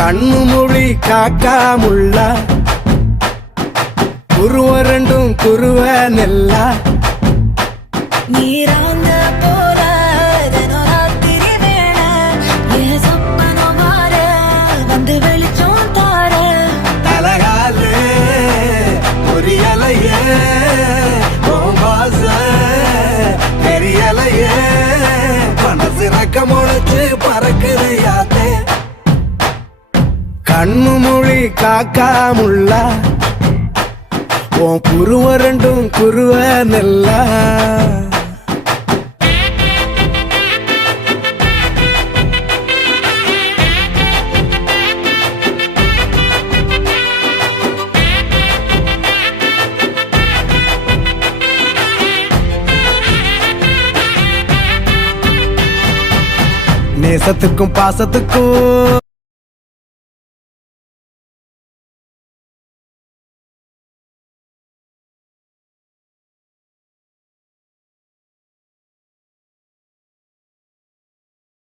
கண்ணு மொழி காக்காமுள்ள குருவ ரெண்டும் குருவ நெல்லா நீராங்க போல தினராத்திரி வேண என் சொப்பனம் மாற வந்து வெளிச்சம் தார தலகாலே பொரியலையே ஓம்பாச பெரியலையே மனசு ரக்க முளைச்சு பறக்குது யாத்தே கண்ணு மொழி காக்காமுள்ள உன் குருவ ரெண்டும் குருவ நெல்லா நேசத்துக்கும் பாசத்துக்கும்